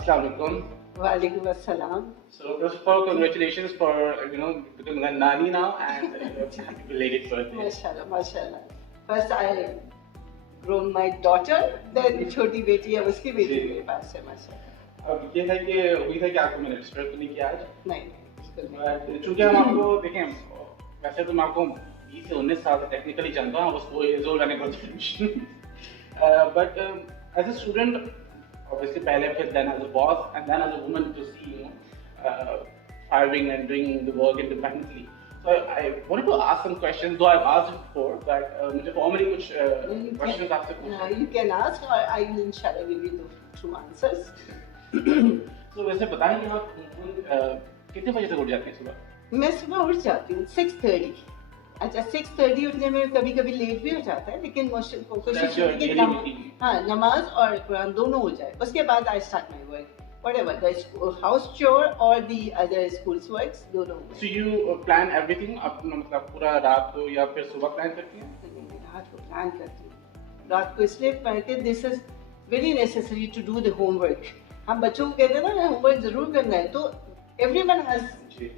Assalamualaikum. Walaikum assalam. So first of all, congratulations for becoming a nani now and happy belated birthday. Mashallah, mashallah. First I grown my daughter, then छोटी बेटी है उसकी बेटी मेरे पास है माशाल्लाह. अब ये था कि हुई था कि आपको मैंने डिस्टर्ब तो नहीं किया आज. नहीं बिल्कुल नहीं. चूंकि हम आपको देखें, वैसे तो मैं आपको 20 से 19 साल से टेक्निकली जानता हूँ, बस वो age old and contribution. But as a student, obviously पहले फिर then as a boss and then as a woman to see hiring and doing the work independently. So I wanted to ask some questions, though I've asked before, but मुझे formally कुछ questions आपसे पूछने. You can ask or I will inshallah give you the true answers. So वैसे बताएं कि आप कितने बजे तक उठ जाती हैं सुबह? मैं सुबह उठ जाती हूँ 6:30. अच्छा 6:30 उठने में कभी कभी लेट भी हो जाता है, लेकिन कोशिश होती है कि हाँ नमाज और कुरान दोनों हो जाए. उसके बाद I start my work, whatever the house chore or the other school's works, दोनों. So you plan everything अपना मतलब पूरा रात को या फिर सुबह प्लान करती हैं? रात को प्लान करती हूँ. रात को इसलिए करके this is very necessary to do the homework. हम बच्चों को कहते हैं ना होमवर्क जरूर करना है, तो everyone has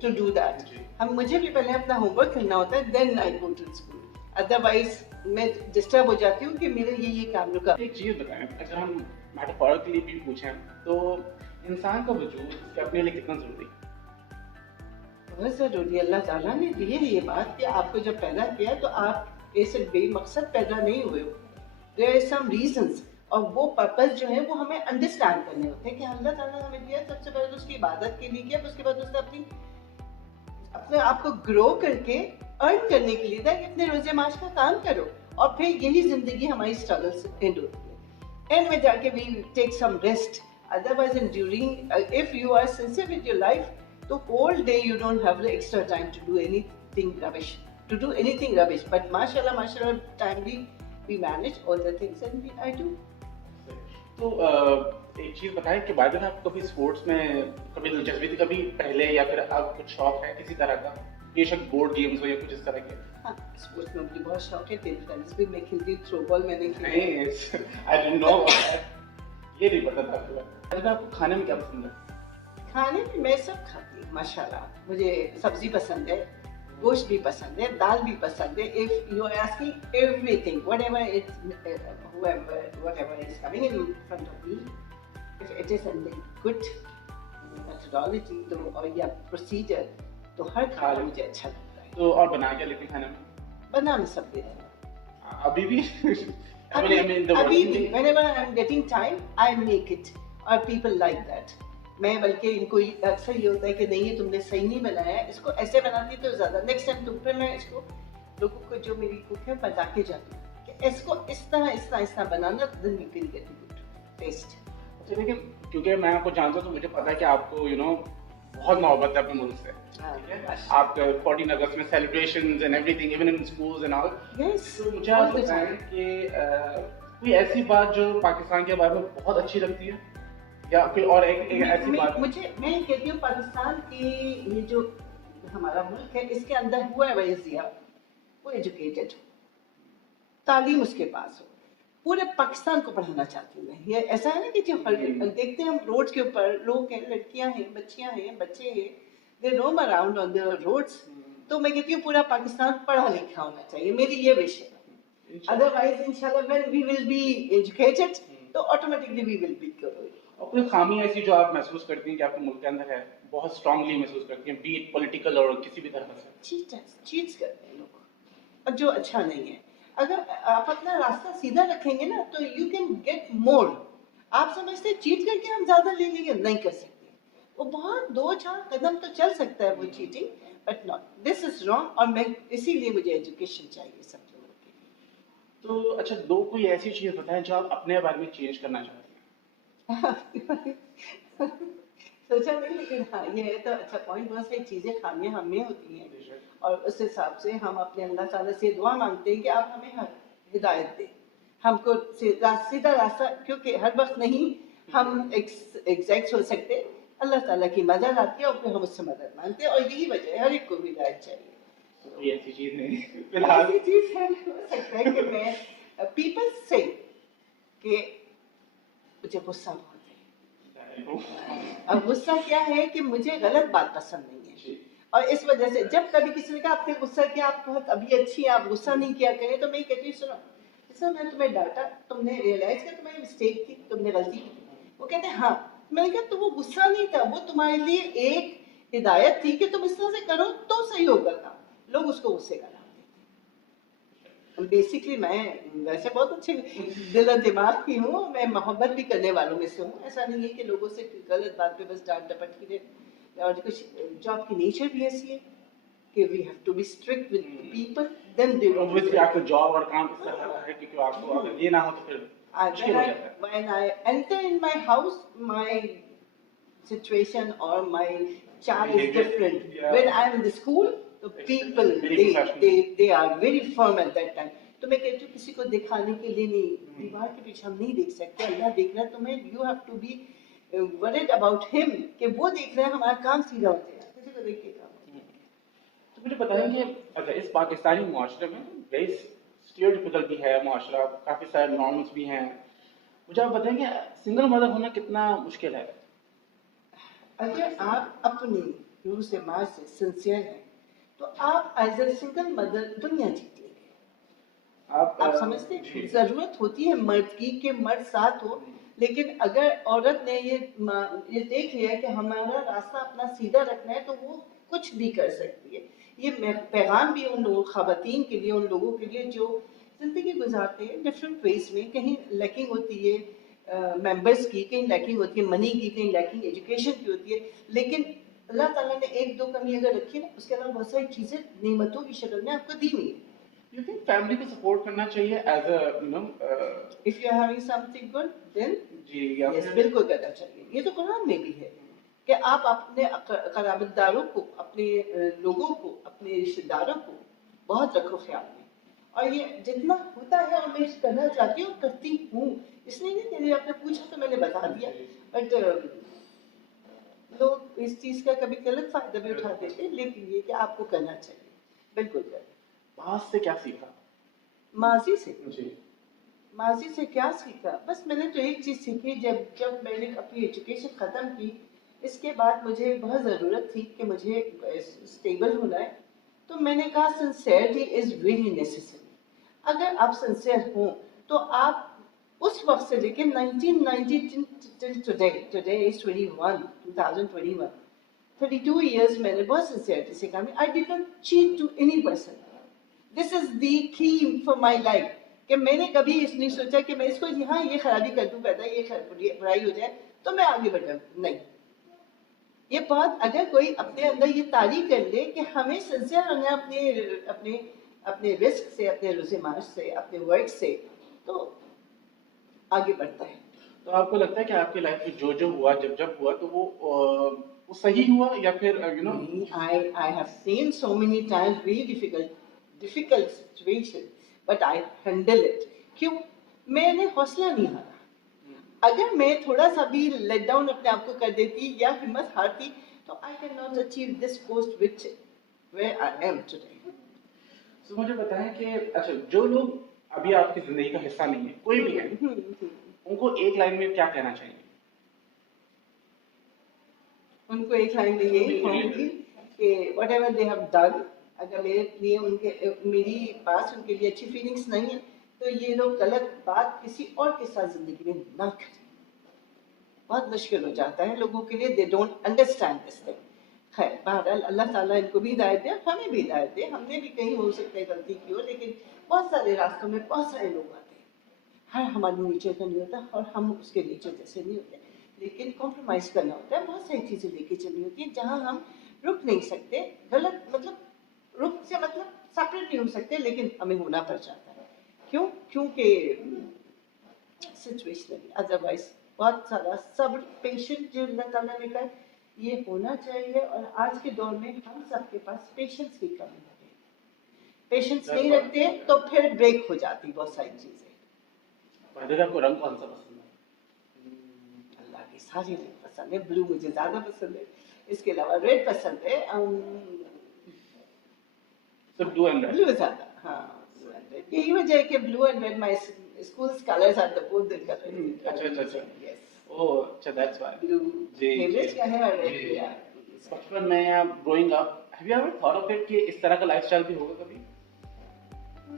to do that. हम मुझे भी पहले अपना होमवर्क करना होता है, then I go to school. Otherwise मैं डिस्टर्ब हो जाती हूँ कि मेरे ये काम रुका. एक चीज़ बताएं, अगर हम मेटाफोरिकली भी पूछें तो इंसान का वजूद उसके अपने लिए कितना जरूरी है? बहुत जरूरी. अल्लाह ताला ने दी है ये बात कि आपको जब पैदा किया तो आप ऐसे बेमकसद पैदा नहीं हुए हो. There are some reasons, और वो पर्पस जो है वो हमें अंडरस्टैंड करने होते हैं कि अल्लाह ताला ने हमें दिया सबसे पहले उसकी इबादत के लिए किया, उसके बाद उसने अपने आप को ग्रो करके अर्न करने के लिए था कि अपने रोजे माश का काम करो, और फिर यही जिंदगी हमारी स्ट्रगल से एंड होती है. एंड में जाके we take some rest. Otherwise and during if you are sincere with your life, तो whole day you don't have the extra time to do anything rubbish. But माशाल्लाह timely we manage all the things and I do. तो एक चीज़ बताएं कि बाद में आपको कभी स्पोर्ट्स में कभी दिलचस्पी थी कभी पहले, या फिर आप कुछ शौक है किसी तरह का, बेशक बोर्ड गेम्स हो या कुछ इस तरह के? हाँ, स्पोर्ट्स में मुझे बहुत शौक है. टेबल टेनिस भी मैं खेलती हूँ, थ्रो बॉल मैंने खेला. नहीं, आई डिडंट नो, ये नहीं पता था आपको. आपको खाने में क्या पसंद है? खाने में मैं सब खाती हूँ माशाल्लाह. मुझे सब्जी पसंद है, गोश्त भी पसंद है, दाल भी पसंद है. If you are asking everything, whatever is coming in front of me, if it is in the good methodology तो और या procedure, तो हर खाना मुझे अच्छा लगता है. तो और बना क्या लेते हैं खाने में? बनाना सब देते हैं अभी भी. अभी भी whenever I'm getting time I make it, और people like that. मैं बल्कि इनको अक्सर ये होता है कि नहीं ये तुमने सही नहीं बनाया है, इसको ऐसे बनाती तो ज़्यादा नेक्स्ट टाइम तुम. फिर मैं इसको लोगों को जो मेरी कुक है बता के जाती हूँ कि इसको इस तरह बनाना, then you can get good taste. अच्छा, लेकिन क्योंकि मैं आपको जानता हूँ तो मुझे पता है कि आपको बहुत मोहब्बत है अपने मुल्क से. आप 14 अगस्त में celebrations and everything, even in schools and all. तो मुझे आप बताएं कि कोई ऐसी बात जो पाकिस्तान के बारे में बहुत अच्छी लगती है, या फिर और एक ऐसी बात? मैं कहती हूँ पाकिस्तान की ये जो हमारा मुल्क है, इसके अंदर हुआ है वज़िया, वो एजुकेटेड, तालीम उसके पास हो, पूरे पाकिस्तान को पढ़ाना चाहती हूँ मैं. ये ऐसा है ना कि जो देखते हैं हम रोड के ऊपर लोग हैं, लड़कियां हैं, बच्चियां हैं, बच्चे हैं, they roam around on the roads. तो मैं कहती हूँ पूरा पाकिस्तान पढ़ा लिखा होना चाहिए, मेरी ये विश है. अदरवाइज इंशाल्लाह when we will be educated तो automatically we will be good. और कोई खामी ऐसी जो आप महसूस करती हैं कि आपके मुल्क के अंदर है, बहुत स्ट्रांगली महसूस करती हैं, बी इट पॉलिटिकल और किसी भी तरह से? चीट्स करते हैं लोग, और जो अच्छा नहीं है. अगर आप अपना रास्ता सीधा रखेंगे ना तो यू कैन गेट मोर. आप समझते चीट करके हम ज्यादा ले लेंगे, नहीं कर सकते. वो बहुत 2-4 कदम तो चल सकता है वो cheating, but not, this is wrong. और मैं इसीलिए मुझे एजुकेशन चाहिए सब लोगों के लिए. तो अच्छा, दो कोई ऐसी चीज बताएं जो आप अपने बारे में चेंज करना चाहते हैं. सोचा नहीं, लेकिन हाँ ये है तो अच्छा पॉइंट. बहुत सारी चीजें खामियां हमें होती हैं, और उस हिसाब से हम अपने अल्लाह ताला से दुआ मांगते हैं कि आप हमें हिदायत दें, हमको सीधा रास्ता, क्योंकि हर वक्त नहीं हम एग्जैक्ट हो सकते. अल्लाह ताला की मदद आती है और फिर हम उससे मदद मांगते हैं, और यही वजह है हर एक को हिदायत चाहिए. कोई ऐसी चीज नहीं फिलहाल? ऐसी चीज है हो सकता है कि मैं पीपल से कि मुझे गुस्सा बहुत है, अब गुस्सा क्या है कि मुझे गलत बात पसंद नहीं है, और इस वजह से जब कभी किसी ने कहा आपने गुस्सा किया, आप बहुत अभी अच्छी हैं, आप गुस्सा नहीं किया करें, तो मैं कहती हूँ सुनो, जैसे मैं तुम्हें डांटा, तुमने रियलाइज किया तुम्हारी मिस्टेक थी, तुमने गलती की। वो कहते हैं हाँ। मैंने कहा तो वो गुस्सा नहीं था, वो तुम्हारे लिए एक हिदायत थी कि तुम इस तरह से करो तो सही होगा काम। लोग उसको गुस्से का नाम देते हैं। बेसिकली मैं वैसे बहुत अच्छे दिल और दिमाग की हूँ, मैं मोहब्बत भी करने वालों में से हूँ। ऐसा नहीं है कि लोगों से गलत बात पे बस डांट डपट की दे। और कुछ जॉब की नेचर भी ऐसी है कि we have to be strict with people, then they will obviously आपको जॉब और काम इस तरह है कि आपको अगर ये ना हो तो फिर मुश्किल हो जाता है। when I enter in my house, my situation or my charm is different. Yeah. When I'm in the school, the people they are very firm at that time. तो मैं कहती हूँ किसी को दिखाने के लिए नहीं, दीवार के पीछे हम नहीं देख सकते, अल्लाह देख रहा है तुम्हें। You have to be worried about him कि वो देख रहा है, हमारा काम सीधा हो जाएगा, किसी को देख के काम। तो मुझे बताएंगे अच्छा इस पाकिस्तानी मुआशरे में वेरी स्टीरियोटाइपिकल भी है मुआशरा, काफ़ी सारे नॉर्म्स भी हैं, मुझे आप बताएंगे सिंगल मदर होना कितना मुश्किल है? अगर आप अपनी रूह से माँ से सिंसियर हैं तो आप एज ए सिंगल मदर दुनिया जीत लेंगे। आप समझते हैं जरूरत होती है मर्द की कि मर्द साथ हो, लेकिन अगर औरत ने ये देख लिया कि हमारा रास्ता अपना सीधा रखना है तो वो कुछ भी कर सकती है। ये पैगाम भी उन लोगों ख़वातीन के लिए, उन लोगों के लिए जो ज़िंदगी गुजारते हैं डिफरेंट वेज में, कहीं लैकिंग होती है मेंबर्स की, कहीं लैकिंग होती है मनी की, कहीं लैकिंग एजुकेशन की होती है, लेकिन अल्लाह ताला ने एक दो कमी अगर रखी है ना, उसके अलावा बहुत सारी चीज़ें नेमतों की शक्ल में आपको दी हुई है। You think फैमिली को सपोर्ट करना चाहिए as a if you are having something good then जी यस बिल्कुल करना चाहिए। ये तो कुरान में भी है कि आप अपने क़राबतदारों को, अपने लोगों को, अपने रिश्तेदारों को बहुत रखो ख्याल में, और ये जितना होता है और मैं करना चाहती हूँ करती हूँ, इसलिए नहीं कि आपने पूछा तो मैंने बता दिया, बट लोग इस चीज़ का कभी गलत फायदा भी उठाते थे, लेकिन ये कि आपको करना चाहिए, बिल्कुल करें। बात से क्या सीखा? माजी से जी माजी से क्या सीखा? बस मैंने तो एक चीज़ सीखी, जब मैंने अपनी एजुकेशन ख़त्म की, इसके बाद मुझे बहुत ज़रूरत थी कि मुझे स्टेबल होना है, तो मैंने कहा सिंसेरिटी इज़ वेरी नेसेसरी। अगर आप सिंसियर हों तो आप उस वक्त से लेकर 1990 till today is 2021 32 years मैंने बहुत सिंसियरिटी से काम किया। I did not cheat to any person. This is the key for my life कि मैंने कभी नहीं सोचा कि मैं इसको यहाँ ये खराबी कर दूँ पैदा, ये बुराई हो जाए तो मैं आगे बढ़ जाऊँ। नहीं, ये बात अगर कोई अपने अंदर ये तारीफ कर ले कि हमें सिंसियर होना अपने अपने अपने रिस्क से, अपने रुझान से, अपने वर्क से, तो आगे बढ़ता है। तो आपको लगता है कि आपकी लाइफ में जो हुआ जब हुआ तो वो सही हुआ या फिर I have seen so many times very difficult situation but I handle it। क्यों? मैंने हौसला नहीं हारा। अगर मैं थोड़ा सा भी लेट डाउन अपने आप को कर देती या हिम्मत हारती तो I cannot achieve this post which where I am today। तो मुझे बताएं कि अच्छा जो लोग अभी आपकी जिंदगी का हिस्सा नहीं है, कोई भी है, उनको एक लाइन में क्या कहना चाहिए? उनको एक लाइन में यही कहूँगी कि whatever they have done, अगर मेरे लिए मेरी पास उनके लिए अच्छी फीलिंग्स नहीं है तो ये लोग गलत बात किसी और के साथ जिंदगी में ना करें। बहुत मुश्किल हो जाता है लोगों के लिए, they don't understand this thing. खैर बहरहाल अल्लाह ताला इनको भी हिदायत दे, हमें भी हिदायत दे। हमने भी कहीं हो सकता है गलती की हो, लेकिन बहुत सारे रास्तों में बहुत सारे लोग आते हैं, हर हमारे नेचर का नहीं होता और हम उसके नेचर जैसे नहीं होते, लेकिन कॉम्प्रोमाइज़ करना होता है। बहुत सारी चीज़ें लेके चलनी होती है जहाँ हम रुक नहीं सकते, गलत मतलब रुक से मतलब सेपरेट नहीं हो सकते, लेकिन हमें होना पड़ जाता है। क्यों? क्योंकि सिचुएशनली, अदरवाइज बहुत सारा सब्र, पेशेंस जो अल्लाह ताला ने कहा ये होना चाहिए। और आज के दौर में हम सबके पास पेशेंस की कमी है। पेशेंस नहीं रखते तो फिर ब्रेक हो जाती बहुत सारी चीज़ें। भाई आपको रंग कौन सा पसंद है? अल्लाह की सारी रंग पसंद है, ब्लू मुझे ज़्यादा पसंद है, इसके अलावा रेड पसंद है। Blue and red? ब्लू ज़्यादा, हाँ। यही वजह है कि blue and red my schools colours are the both the colours. अच्छा। यस। ओह अच्छा, दैट्स व्हाई। ब्लू जी, फेमस जी। क्या है और रेड जी। क्या है? बचपन में growing up, have you ever thought of it कि इस तरह का लाइफस्टाइल भी होगा कभी?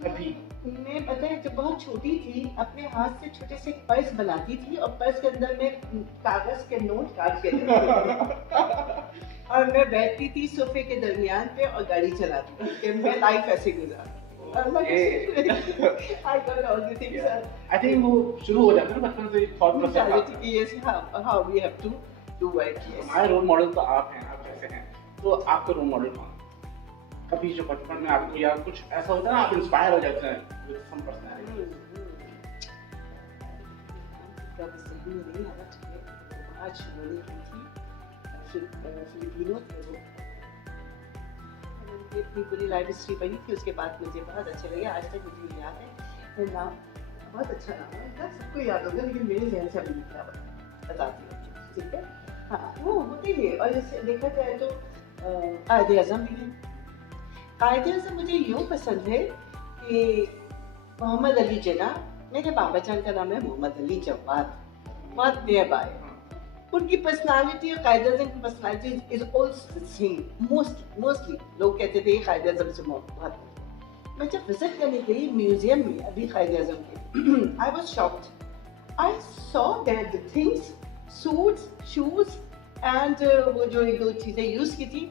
कभी? मैं पता है जब बहुत छोटी थी अपने हाथ से छोटे से एक पर्स बनाती थी और पर्स के अंदर मैं कागज के नोट काट के रखती थी। और मैं बैठती थी सोफे के दरमियान पे और गाड़ी चलाती थी कि मैं लाइफ ऐसे गुजारती I got all the things I think वो शुरू हो जाता है ना बचपन से thought process. yes how we have to do it yes हमारे रोल मॉडल तो आप हैं, आप जैसे हैं, तो आपका रोल मॉडल कौन है? कभी जो बचपन में आपको या कुछ ऐसा होता है ना, आप इंस्पायर हो जाते हैं विद सम पर्सनालिटी? कभी सही में नहीं आना चाहिए आज उन्होंने की थी फिलिपिनो थे वो उनकी इतनी पूरी लाइफ हिस्ट्री पढ़ी थी उसके बाद मुझे बहुत अच्छे लगे आज तक मुझे याद है वो नाम बहुत अच्छा नाम है उनका सबको याद होगा लेकिन मेरे जहन से अभी क्या बताती हूँ ठीक है हाँ वो होते ही और जैसे देखा जाए तो कायदे आज़म भी हैं कायदे आज़म मुझे यूँ पसंद है कि मोहम्मद अली जिन्ना मेरे बाबा जान का नाम है मोहम्मद अली जवाद बहुत नियर बाय उनकी पर्सनालिटी और कायदे आज़म की personality is also same mostly लोग कहते थे कायदे आज़म से बहुत मैं जब विजिट करने गई म्यूजियम में अभी कायदे आज़म के I was shocked I saw that the things suits shoes and वो जो एक दो चीज़ें यूज़ की थी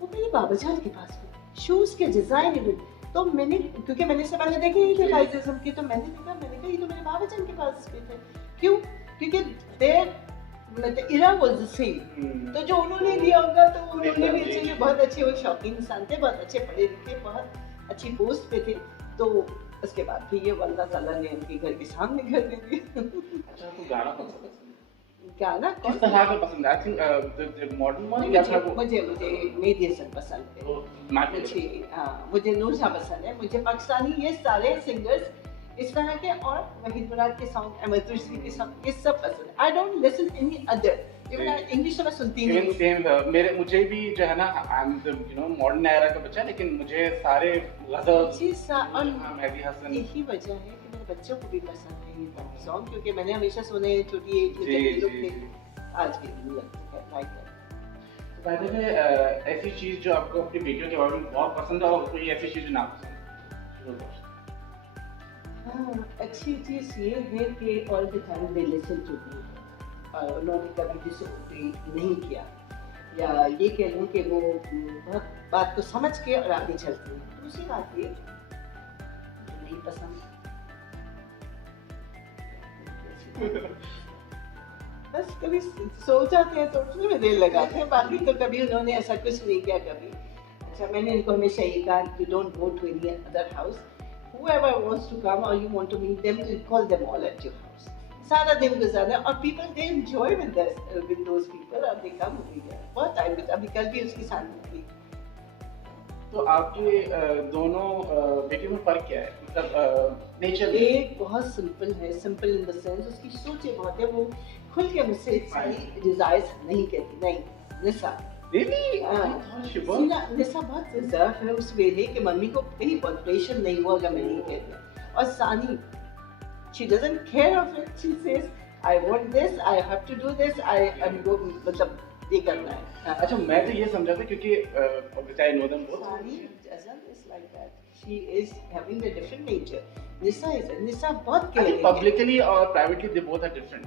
वो मेरे बाबा जान के पास में शूज़ के डिज़ाइन इवन तो मैंने क्योंकि मैंने इससे पहले देखे ही थे कायदे आज़म की तो मैंने देखा ये तो मेरे बाबा जान के पास भी थे क्यों क्योंकि there era was the same तो जो उन्होंने दिया होगा तो उन्होंने भी अच्छे बहुत अच्छे वो शौकीन इंसान थे बहुत अच्छे पढ़े लिखे बहुत अच्छी पोस्ट पे थे तो उसके बाद फिर ये अल्लाह ताला ने उनके घर के सामने घर दे दिया अच्छा, आपको गाना कौन सा पसंद है? गाना कौन किस तरह का पसंद है? I think the modern one या फिर वो मुझे मेहदी हसन पसंद है मुझे मुझे नूर शाह पसंद है मुझे पाकिस्तानी ये सारे सिंगर्स इस तरह के और वहीद मुराद के सॉन्ग अहमद तुर्सी के सॉन्ग ये सब पसंद है I don't listen any other even English तो मैं सुनती नहीं इवन सेम मेरे मुझे भी जो है ना I am the modern era का बच्चा लेकिन मुझे सारे गजल जी सा और मेहदी हसन यही वजह है कि मेरे बच्चों को भी पसंद है ये सॉन्ग क्योंकि मैंने हमेशा सुने छोटी एज में जी, जब लोग जी, थे आज भी लगता है लाइक तो पहले में ऐसी चीज जो आपको अपनी बेटियों के बारे में बहुत पसंद है और कोई ऐसी चीज ना पसंद है? हाँ अच्छी चीज़ ये है कि all the time they listen to me और उन्होंने कभी डिसओबे नहीं किया या ये कह लूँ कि वो बहुत बात को समझ के और आगे चलते हैं दूसरी बात ये नहीं पसंद बस कभी सो जाते हैं तो उठने में देर लगाते हैं बाकी तो कभी उन्होंने ऐसा कुछ नहीं किया कभी अच्छा मैंने इनको हमेशा ये कहा you don't go to any other house whoever wants to come or you want to meet them you call them all at your house सारा दिन गुजारना और people they enjoy with those people और they come over here बहुत time अभी कल भी उसकी शादी थी तो आपके दोनों बेटियों में फर्क क्या है मतलब नेचर एक बहुत सिंपल है सिंपल इन द सेंस उसकी सोचें बहुत है वो खुल के मुझसे सारी डिजायर्स नहीं कहती नहीं निशा निशा बहुत रिजर्व है उस वे में कि मम्मी को कहीं प्रेशर नहीं हुआ अगर मैं नहीं कहती और सानी she doesn't care of it she says I want this I have to do this I'm go मतलब ये करना है अच्छा मैं तो ये समझा था क्योंकि obviously I know them both सानी doesn't is like that she is having a different nature निशा बहुत I think publicly और privately they both are different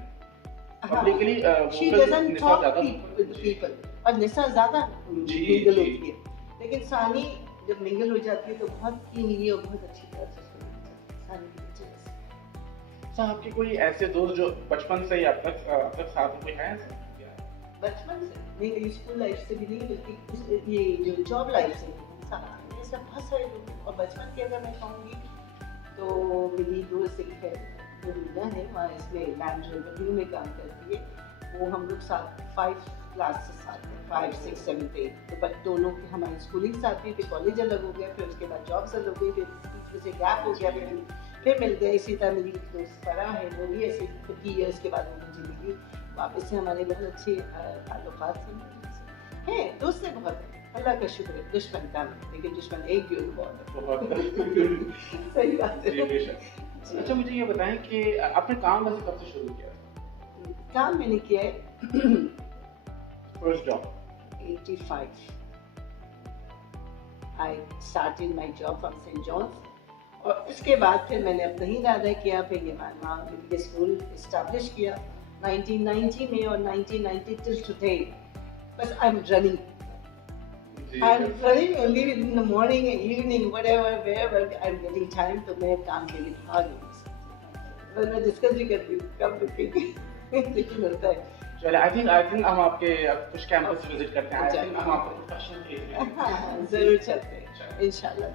publicly she doesn't talk with people और निशा ज़्यादा मिंगल होती है लेकिन सानी जब मिंगल हो जाती है तो बहुत कीमली और बहुत अच्छी तरह से सानी की वजह से अच्छा आपके कोई ऐसे दोस्त जो बचपन से ही अब तक साथ में कोई है बचपन से नहीं स्कूल लाइफ से भी नहीं बल्कि ये जो जॉब लाइफ से साथ में सब बहुत सारे लोग और बचपन के अगर मैं कहूँगी तो मेरी दोस्त एक है जो मीना है वहाँ इसमें लैंड रेवेन्यू में काम करती है वो हम लोग साथ 5 क्लास से साथ में 5, 6, 7, 8 तो बट दोनों की हमारी स्कूलिंग साथ में फिर कॉलेज अलग हो गया फिर उसके बाद जॉब अलग हो गई फिर बीच में से गैप हो गया फिर मिल गए इसी तरह मेरी दोस्त फरा है वो भी ऐसे 50 ईयर्स के बाद वो मुझे मिली वापस से हमारे बहुत अच्छे ताल्लुकात हैं दोस्त से बहुत है अल्लाह का शुक्र है दुश्मन कम है लेकिन दुश्मन एक भी बहुत है सही बात है अच्छा मुझे ये बताएं कि आपने काम वैसे कब से शुरू किया काम मैंने किया है First job. 85. I started my job from St. John's. और इसके बाद फिर मैंने अपना ही इरादा किया, फिर ये वहाँ ये स्कूल इस्टेब्लिश किया 1990 में, और 1990 till today. बस I'm running. I'm running only in the morning and evening, whatever, wherever I'm getting time, तो मैं काम के लिए भाग लूँ. बस मैं डिस्कस भी करती हूँ कब रुकेंगे, लेकिन होता है. चलिए, I think हम आपके कुछ कैंपस विजिट करते हैं. I think हम आपको प्रोफेशनल भेज रहे हैं. हाँ, जरूर चलते हैं इंशाल्लाह.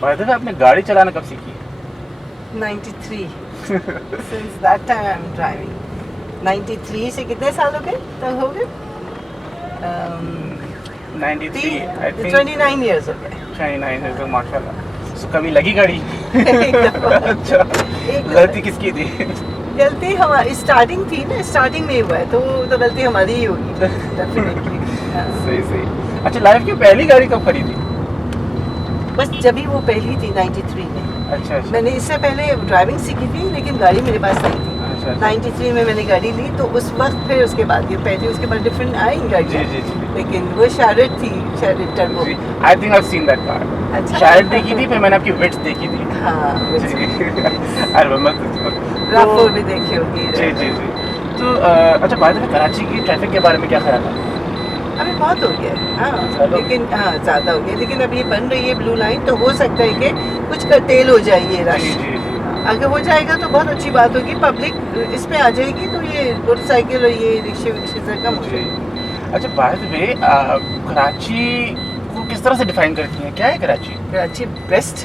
भाई साहब, आपने गाड़ी चलाना कब सीखी? 93. Since that time I'm driving. 93 से कितने साल हो गए? तब हो गए 93 I think 29 years हो गए. 29 है तो माशाल्लाह. So कभी लगी गाड़ी? अच्छा. एक गलती किसकी थी? गलती हमारी स्टार्टिंग थी ना, स्टार्टिंग में ही हुआ है तो गलती हमारी ही होगी डेफिनेटली. सही सही. अच्छा, लाइफ की पहली गाड़ी कब खरीदी? बस जब ही वो पहली थी 93 में. अच्छा. मैंने इससे पहले ड्राइविंग सीखी थी लेकिन गाड़ी मेरे पास नहीं थी. अच्छा. 93 में मैंने गाड़ी ली तो उस वक्त फिर उसके बाद ये पहले उसके बाद डिफरेंट आई गाड़ी. जी. लेकिन वो शैरेट थी, Charade turbo. I think I have seen that car. अच्छा. शैरेट देखी थी, फिर मैंने आपकी विट्स देखी थी. हाँ, आई रिमेंबर. राफोर भी देखी होगी. जी. तो अच्छा, बात है कराची की ट्रैफिक के बारे में क्या ख्याल है? अभी बहुत हो गया है. हाँ, लेकिन हाँ ज़्यादा हो गया, लेकिन अब ये बन रही है ब्लू लाइन तो हो सकता है कि कुछ कर्टेल हो जाए ये रश. जी. अगर हो जाएगा तो बहुत अच्छी बात होगी, पब्लिक इस पे आ जाएगी तो ये मोटरसाइकिल और ये रिक्शे से कम हो जाएगी. अच्छा, बात में कराची को किस तरह से डिफाइन करती हैं? क्या है कराची? कराची बेस्ट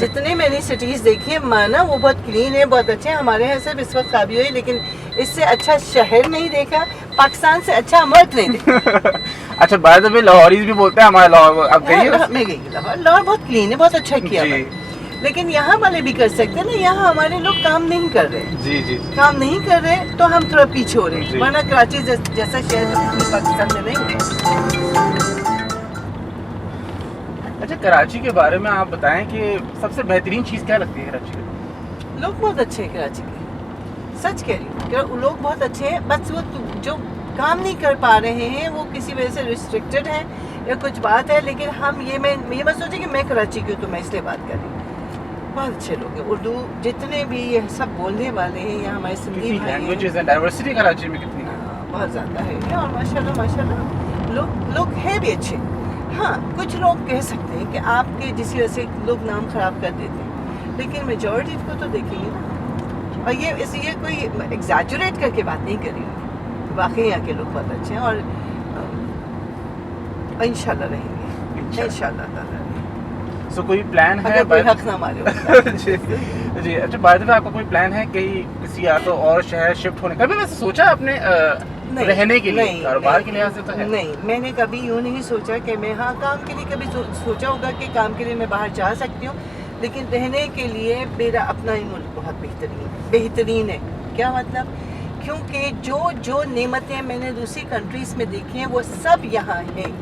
जितने मैंने सिटीज देखी है माना वो बहुत क्लीन है, बहुत अच्छे हैं. हमारे यहाँ सिर्फ इस वक्त काबी हुई, लेकिन इससे अच्छा शहर नहीं देखा, पाकिस्तान से अच्छा मुल्क नहीं देखा. अच्छा, बात में लाहौरीज भी बोलते हैं हमारे लाहौर. आप गई हैं? मैं गई लाहौर बहुत क्लीन है, बहुत अच्छा किया है. लेकिन यहाँ वाले भी कर सकते हैं ना, यहाँ हमारे लोग काम नहीं कर रहे. जी. काम नहीं कर रहे तो हम थोड़ा पीछे हो रहे हैं, वरना कराची जैसा शहर पाकिस्तान में नहीं है. अच्छा, कराची के बारे में आप बताएं कि सबसे बेहतरीन चीज़ क्या लगती है कराची में? लोग बहुत अच्छे हैं कराची के, सच कह रही हूँ. लोग बहुत अच्छे हैं, बस वो जो काम नहीं कर पा रहे हैं वो किसी वजह से रिस्ट्रिक्टेड है या कुछ बात है. लेकिन हम ये मत सोचे कि मैं कराची की हूँ तो मैं इसलिए बात कर रही हूँ. बहुत अच्छे लोग हैं. उर्दू जितने भी ये सब बोलने वाले हैं, या हमारे सिंधी भाई लैंग्वेजेस एंड डाइवर्सिटी कराची में कितनी है? बहुत ज़्यादा है. और माशाल्लाह लोग हैं भी अच्छे. हाँ, कुछ लोग कह सकते हैं कि आपके जिस वजह से लोग नाम खराब कर देते हैं, लेकिन मेजॉरिटी को तो देखेंगे ना. और ये कोई एग्जैजुरेट करके बात नहीं कर रही हूँ, वाकई यहाँ के लोग बहुत अच्छे हैं और इंशाल्लाह रहेंगे इंशाल्लाह. सो कोई प्लान है? अगर कोई हक ना मारे. जी. अच्छा, बाद में आपका कोई प्लान है कहीं किसी या तो और शहर शिफ्ट होने का? कभी वैसे सोचा आपने रहने के लिए, कारोबार के लिहाज से तो है? नहीं, मैंने कभी यूँ नहीं सोचा कि मैं काम के लिए कभी सोचा होगा कि काम के लिए मैं बाहर जा सकती हूँ, लेकिन रहने के लिए मेरा अपना ही मुल्क बहुत बेहतरीन है. क्या मतलब? क्योंकि जो नेमतें मैंने दूसरी कंट्रीज में देखी हैं वो सब यहाँ हैं.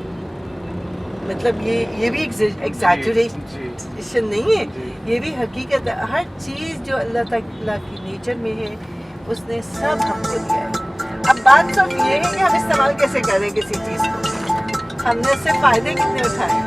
मतलब ये भी एग्जैजुरेशन नहीं है, ये भी हकीकत है. हर चीज़ जो अल्लाह ताला की नेचर में है उसने सब हमको दिया है. अब बात सिर्फ ये है कि हम इस्तेमाल कैसे करें किसी चीज़ को, हमने इससे फ़ायदे कितने उठाए.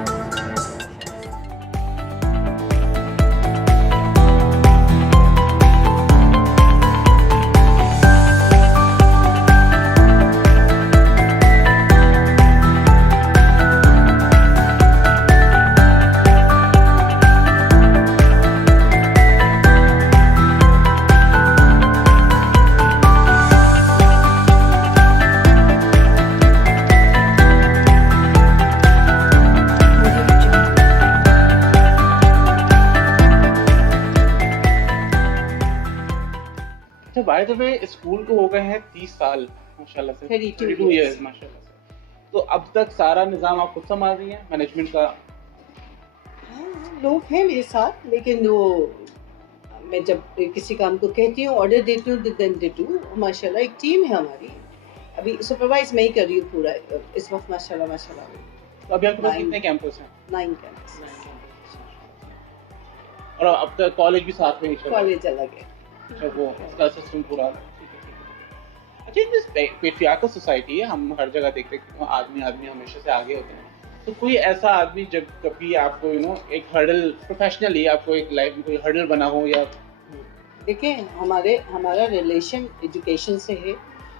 بائی دا وے اسکول کو ہو گئے ہیں 30 سال ماشاءاللہ سے, 32 years ماشاءاللہ سے. تو اب تک سارا نظام آپ خود سنبھال رہی ہیں مینجمنٹ کا؟ لوگ ہیں میرے ساتھ, لیکن وہ میں جب کسی کام کو کہتی ہوں, آرڈر دیتی ہوں, دین دے ڈو. ماشاءاللہ ایک ٹیم ہے ہماری. ابھی سپروائز میں ہی کر رہی ہوں پورا اس وقت ماشاءاللہ ماشاءاللہ. تو ابھی آپ کے پاس کتنے کیمپس ہیں؟ 9 کیمپس. اور اب تک کالج بھی ساتھ میں ہی چل رہا ہے؟ کالج الگ ہے. اچھا, وہ اس کا سسٹم پورا ہے. اچھا, دس پیٹریارکل سوسائٹی ہے, ہم ہر جگہ دیکھتے ہیں آدمی ہمیشہ سے آگے ہوتے ہیں. تو کوئی ایسا آدمی جب کبھی آپ کو ایک ہرڈل پروفیشنلی آپ کو ایک لائف میں کوئی ہرڈل بنا ہو یا؟ دیکھیں ہمارا ریلیشن ایجوکیشن سے ہے,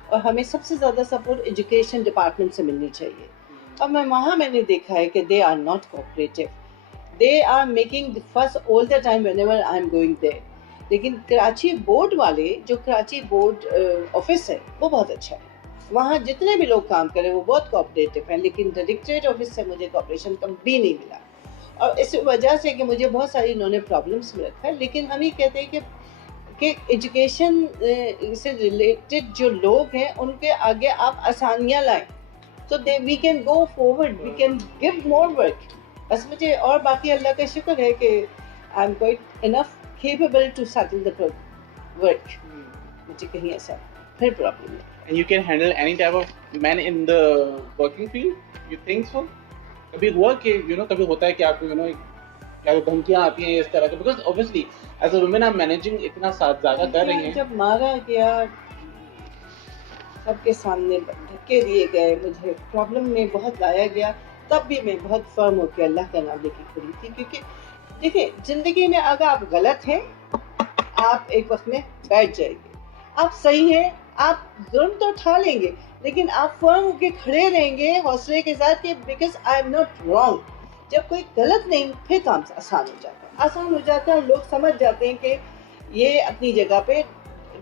اور ہمیں سب سے زیادہ سپورٹ ایجوکیشن ڈپارٹمنٹ سے ملنی چاہیے. اور میں نے دیکھا ہے کہ they are not cooperative. They are making fuss all the time whenever I am going there. لیکن کراچی بورڈ والے, جو کراچی بورڈ آفس ہے وہ بہت اچھا ہے. وہاں جتنے بھی لوگ کام کریں وہ بہت کوآپریٹو ہیں, لیکن ڈائریکٹریٹ آفس سے مجھے کوآپریشن کبھی نہیں ملا. اور اس وجہ سے کہ مجھے بہت ساری انہوں نے پرابلمس میں رکھا ہے. لیکن ہم یہ کہتے ہیں کہ ایجوکیشن سے ریلیٹڈ جو لوگ ہیں ان کے آگے آپ آسانیاں لائیں, تو we can go forward, we can give more work. بس مجھے, اور باقی اللہ کا شکر ہے کہ I am quite enough capable to settle the work. مجھے کہیں ایسا پھر پرابلم ہے. And you can handle any type of man in the working field? You think so? کبھی ہوا کہ کبھی ہوتا ہے کہ آپ کو کیا دھمکیاں آتی ہیں اس طرح کے, because obviously as a woman آپ مینیجنگ اتنا زیادہ کر رہی ہیں. جب مارا گیا, سب کے سامنے دھکے دیے گئے, مجھے پرابلم میں بہت لایا گیا, تب بھی میں بہت فرم ہو کے اللہ کا نام لے کے کھڑی تھی. کیونکہ دیکھیں زندگی میں اگر آپ غلط ہیں آپ ایک وقت میں بیٹھ جائیں گے, آپ صحیح ہیں آپ ظلم تو اٹھا لیں گے, لیکن آپ فرم ہو کے کھڑے رہیں گے حوصلے کے ساتھ کہ because I am not wrong. جب کوئی غلط نہیں پھر کام آسان ہو جاتا ہے, لوگ سمجھ جاتے ہیں کہ یہ اپنی جگہ پہ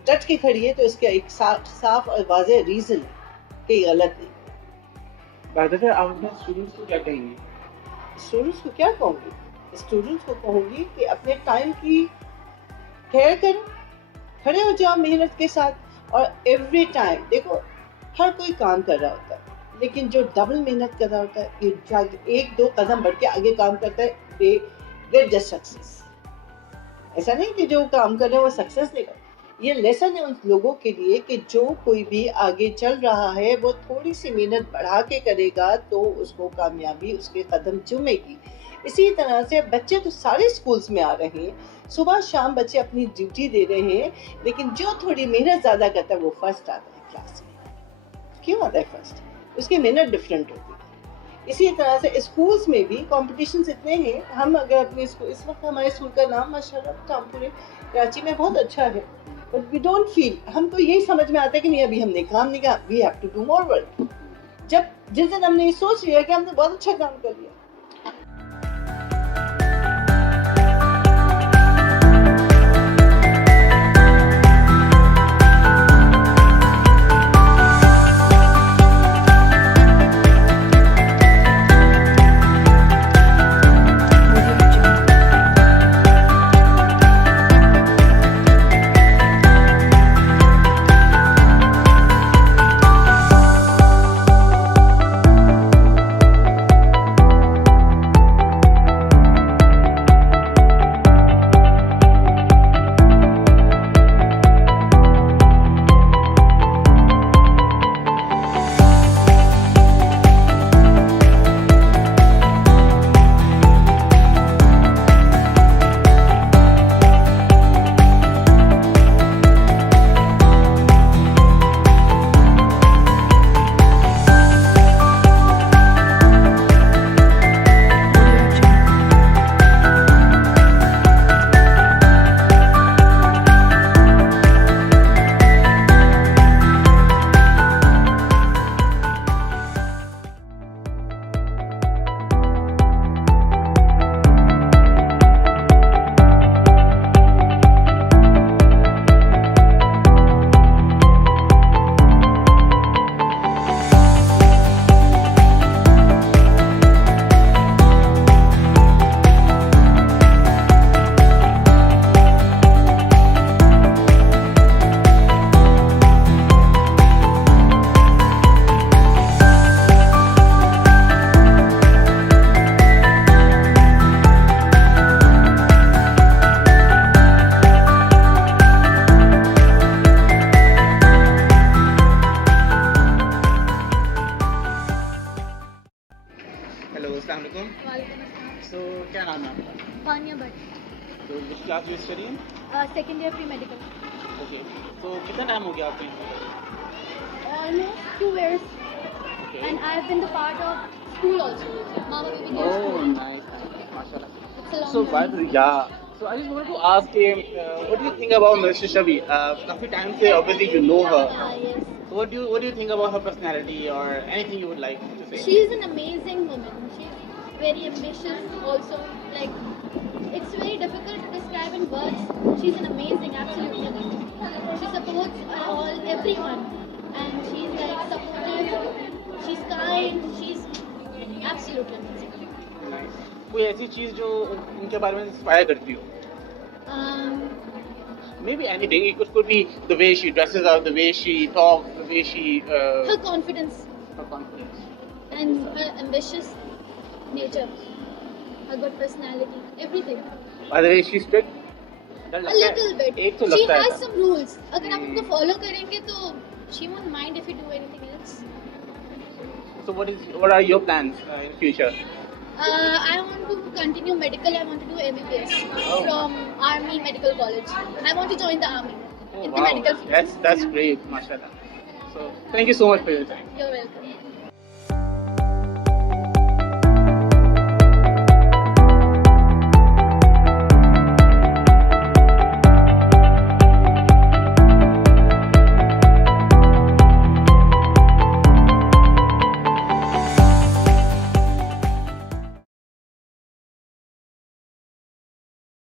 ڈٹ کے کھڑی ہے, تو اس کا ایک صاف اور واضح ریزن ہے کہ یہ غلط نہیں. بہتر آپ اپنے اسٹوڈنٹس کو کیا کہیں گے؟ اسٹوڈنٹس کو کیا کہوں گی؟ اسٹوڈنٹس کو کہوں گی کہ اپنے ٹائم کی کیئر کرو, کھڑے ہو جاؤ محنت کے ساتھ. اور ایوری ٹائم دیکھو ہر کوئی کام کر رہا ہوتا ہے, لیکن جو ڈبل محنت کر رہا ہوتا ہے, ایک دو قدم بڑھ کے آگے کام کرتا ہے, دے گیٹ دا سکسیس. ایسا نہیں کہ جو کام کر رہے ہیں وہ سکسیس لے گا. یہ لیسن ہے ان لوگوں کے لیے کہ جو کوئی بھی آگے چل رہا ہے وہ تھوڑی سی محنت بڑھا کے کرے گا تو اس کو کامیابی اس کے قدم چومے گی. اسی طرح سے بچے تو سارے اسکولز میں آ رہے ہیں, صبح شام بچے اپنی ڈیوٹی دے رہے ہیں, لیکن جو تھوڑی محنت زیادہ کرتا ہے وہ فرسٹ آتا ہے کلاس میں. کیوں آتا ہے فرسٹ؟ اس کی محنت ڈفرینٹ ہوتی ہے. اسی طرح سے اسکولز میں بھی کمپٹیشنز اتنے ہیں. ہم اگر اپنے اس وقت ہمارے اسکول کا نام ماشاءاللہ پورے کراچی میں بہت اچھا ہے, بٹ وی ڈونٹ فیل, ہم کو یہی سمجھ میں آتا ہے کہ نہیں ابھی ہم نے کام نہیں کیا, we have to do more work. جس دن ہم نے یہ سوچ لیا کہ ہم نے بہت اچھا کام کر لیا, which class you study in? Second year pre-medical. Okay. So कितना time हो गया आपको यहाँ पर? Almost 2 years. Okay. And I've been the part of school also. Mama Baby Girls Oh, School. nice. Mashallah. It's a long So journey. yeah. So I just wanted to ask him, what do you think about Mr. Shabi? काफी time से obviously you know her. Yes. So what do you think about her personality or anything you would like to say? She's an amazing woman. She's very ambitious also. Like, it's very difficult to describe in words. She's an amazing, absolutely amazing. She supports everyone. And she's like supportive. She's kind. She's absolutely amazing. Nice. कोई ऐसी चीज जो उनके बारे में inspire करती हो? Maybe anything. It could be the way she dresses up, the way she talks, the way she. Her confidence Her confidence. and her ambitious nature, her good personality, everything. By the way, she's strict. A little bit. एक तो She लगता है has ऐसा. some rules. अगर आप उनको follow करेंगे तो she won't mind if you do anything else. So what are your plans in future? I want to continue medical. I want to do MBBS from Army Medical College. I want to join the army in the medical field. That's great, mashallah. So thank you so much for your time. You're welcome.